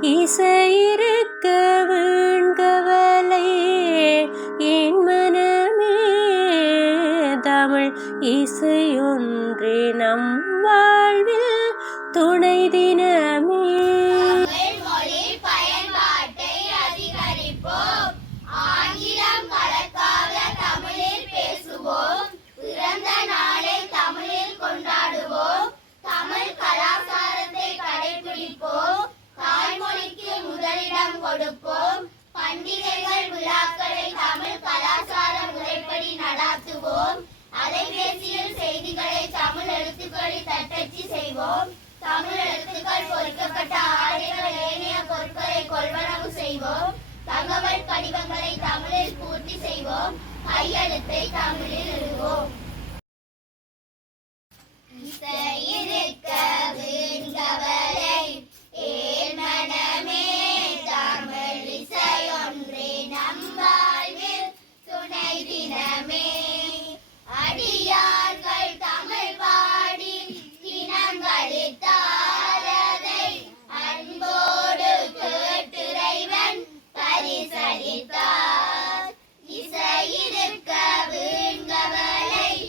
இசையிருக்க வீண்கவலை என் மனமே. தமிழ் இசையொன்றே நம் வாழ்வில் துணை தினமே. கொடுப்போம். பண்டிகைகள் விழாக்களை தமிழ் கலாச்சார முறைப்படி நடாத்துவோம். அலைபேசியில் செய்திகளை தமிழ் எழுத்துக்களில் தட்டச்சு செய்வோம். தமிழ் எழுத்துக்கள் பொறிக்கப்பட்ட ஆடைகள் ஏனைய பொருட்களை கொள்வனவு செய்வோம். தகவல் படிவங்களை தமிழில் பூர்த்தி செய்வோம். கையெழுத்தை தமிழில் எழுதுவோம். இசையிருக்க வீண்கவலை ஏன் மனமே. தமிழ் இசையொன்றே நம் வாழ்வில் துணை தினமே. அடியார்கள் தமிழ் பாடி தினங்களித்தாரதை அன்போடு கேட்டுரைவன் பரிசளித்தார். இசையிருக்க வீண்கவலை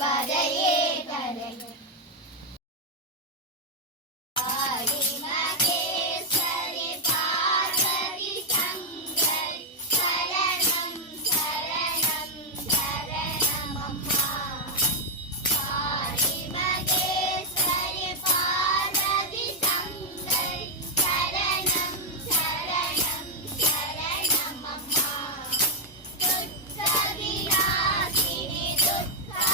தேவதையே கரையும் ஆடி மகேஸ்வரி பார்வதி சங்கரி சரணம் சரணம் சரணம் அம்மா ஆடி மகேஸ்வரி பார்வதி சங்கரி சரணம் சரணம் சரணம் அம்மா துக்க விநாசினி துக்கா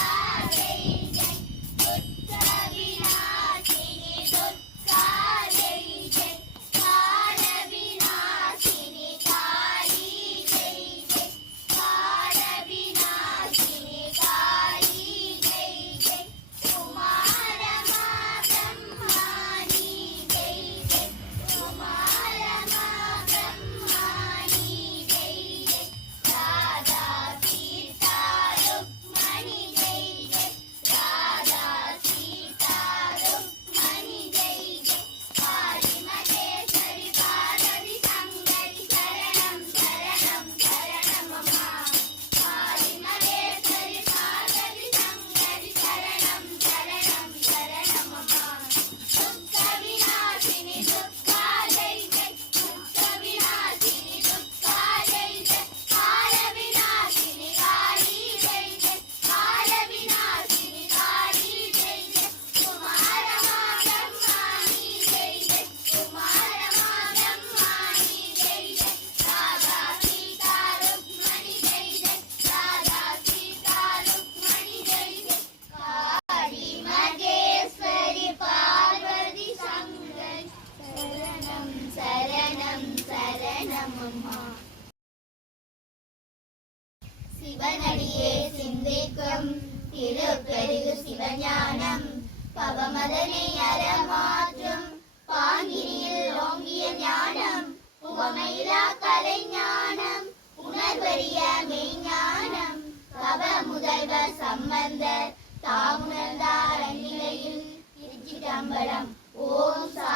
ஜெய் ஜெய் துக்க விநாசினி துக்கா ஜெய் ஜெய் கால விநாசினி காளி ஜெய் ஜெய் கால விநாசினி காளி ஜெய் ஜெய் குமாரமா பிரம்மாணி ஜெய் ஜெய் குமாரமா பிரம்மாணி ஜெய் ஜெய் ராதா சீதா ருக்மணி ஜெய் ஜெய் ராதா சீதா ருக்மணி ஜெய் ஜெய் ஆதி மகேஸ்வரி பார்வதி சங்கரி சரணம் சரணம் சரணம் அம்மா ஆதி மகேஸ்வரி பார்வதி சங்கரி சரணம் சரணம் சரணம் அம்மா துக்க விநாசினி துக்கா ஜெய் ஜெய் துக்க விநாசினி துக்கா ஜெய் ஜெய் கால விநாசினி காளி ஜெய் ஜெய் கால விநாசினி காளி ஜெய் ஜெய் குமாரமா பிரம்மாணி ஜெய் ஜெய் குமாரமா பிரம்மாணி ஜெய் ஜெய் ராதா சீதா ருக்மணி ஜெய் ஜெய் ராதா சீதா ருக்மணி ஜெய் ஜெய் காளி மகேஸ்வரி பார்வதி சங்கரி சரணம் சரணம் சரணம் அம்மா சிவனடியே சிந்திக்கும் திருப்பெருகு சிவஞானம் பவமதனை அறமாற்றும் பாங்கினியில் ஓங்கிய ஞானம் உவமையிலா கலைஞானம் உணர்வறிய மெய்ஞானம் கவ முதல்வர் சம்பந்தர் தாமுணர்ந்தார் அந்நிலையில் திருச்சிதம்பரம் ஓம் சா